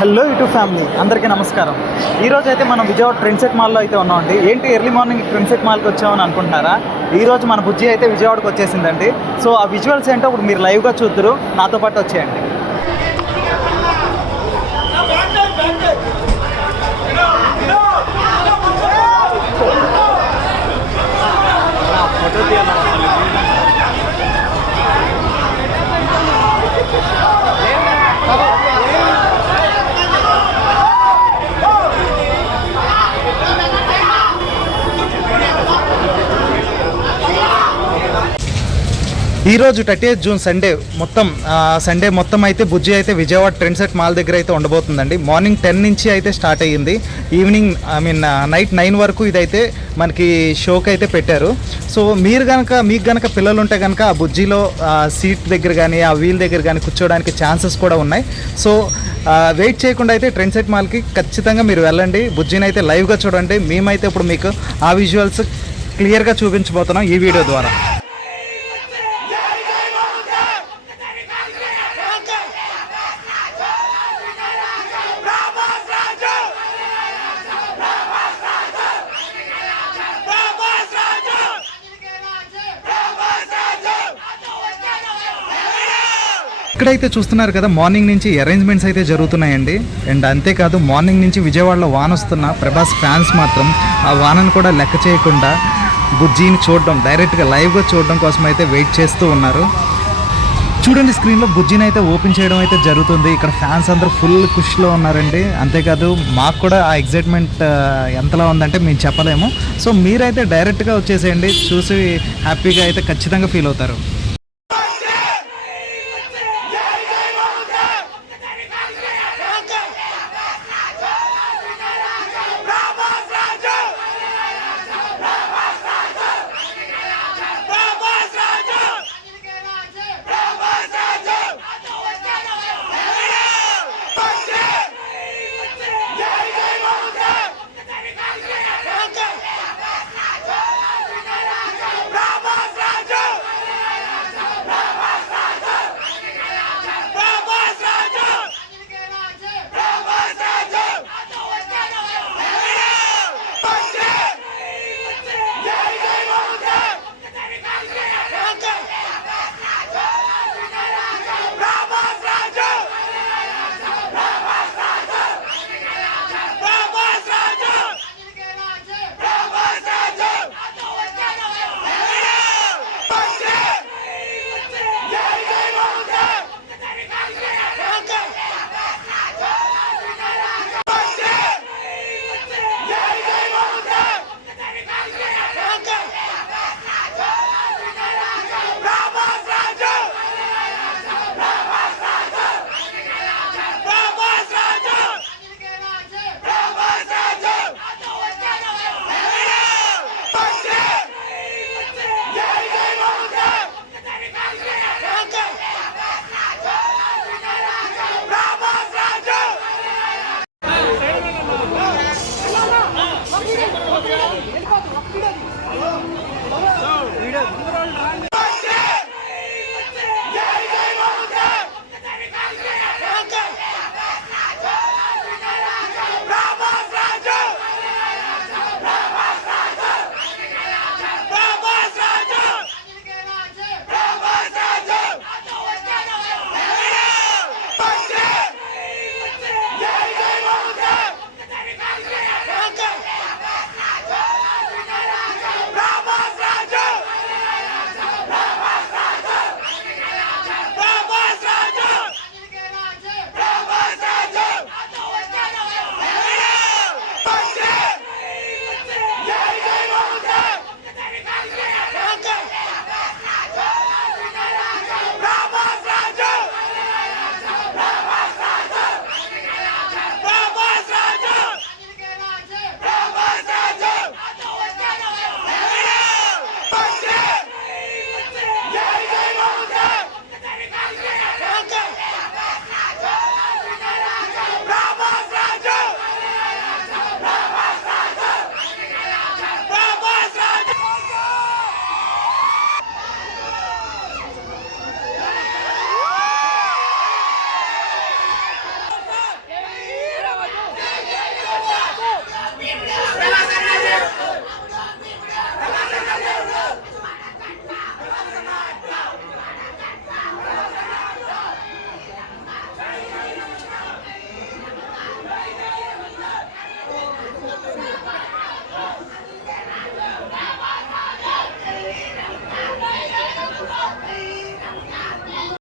Hello YouTube family అందరికీ నమస్కారం. ఈరోజు అయితే మనం విజయవాడ ట్రెండ్సెట్ మాల్లో అయితే ఉన్నామండి. ఏంటి ఎర్లీ మార్నింగ్ ట్రెండ్సెట్ మాల్కి వచ్చామని అనుకుంటున్నారా? ఈరోజు మన బుజ్జి అయితే విజయవాడకు వచ్చేసిందండి. సో ఆ విజువల్స్ ఏంటో ఇప్పుడు మీరు లైవ్గా చూద్దరు, నాతో పాటు వచ్చేయండి. ఈరోజు 30th జూన్ సండే మొత్తం అయితే బుజ్జి అయితే విజయవాడ ట్రెండ్సెట్ మాల్ దగ్గర అయితే ఉండబోతుందండి. మార్నింగ్ 10 నుంచి అయితే స్టార్ట్ అయ్యింది. ఈవినింగ్ నైట్ 9 వరకు ఇదైతే మనకి షోకి అయితే పెట్టారు. సో మీకు గనక పిల్లలు ఉంటే కనుక ఆ బుజ్జిలో సీట్ దగ్గర కానీ ఆ వీల్ దగ్గర కానీ కూర్చోవడానికి ఛాన్సెస్ కూడా ఉన్నాయి. సో వెయిట్ చేయకుండా అయితే ట్రెండ్సెట్ మాల్కి ఖచ్చితంగా మీరు వెళ్ళండి. బుజ్జిని అయితే లైవ్గా చూడండి. మేమైతే ఇప్పుడు మీకు ఆ విజువల్స్ క్లియర్గా చూపించబోతున్నాం ఈ వీడియో ద్వారా. ఇక్కడైతే చూస్తున్నారు కదా, మార్నింగ్ నుంచి అరేంజ్మెంట్స్ అయితే జరుగుతున్నాయండి. అండ్ అంతేకాదు మార్నింగ్ నుంచి విజయవాడలో వాన వస్తున్న ప్రభాస్ ఫ్యాన్స్ మాత్రం ఆ వానను కూడా లెక్క చేయకుండా బుజ్జిని చూడడం, డైరెక్ట్గా లైవ్గా చూడడం కోసం అయితే వెయిట్ చేస్తూ ఉన్నారు. చూడండి, స్క్రీన్లో బుజ్జిని అయితే ఓపెన్ చేయడం అయితే జరుగుతుంది. ఇక్కడ ఫ్యాన్స్ అందరూ ఫుల్ ఖుషిలో ఉన్నారండి. అంతేకాదు మాకు కూడా ఆ ఎగ్జైట్మెంట్ ఎంతలా ఉందంటే మేము చెప్పలేము. సో మీరైతే డైరెక్ట్గా వచ్చేసేయండి, చూసి హ్యాపీగా అయితే ఖచ్చితంగా ఫీల్ అవుతారు.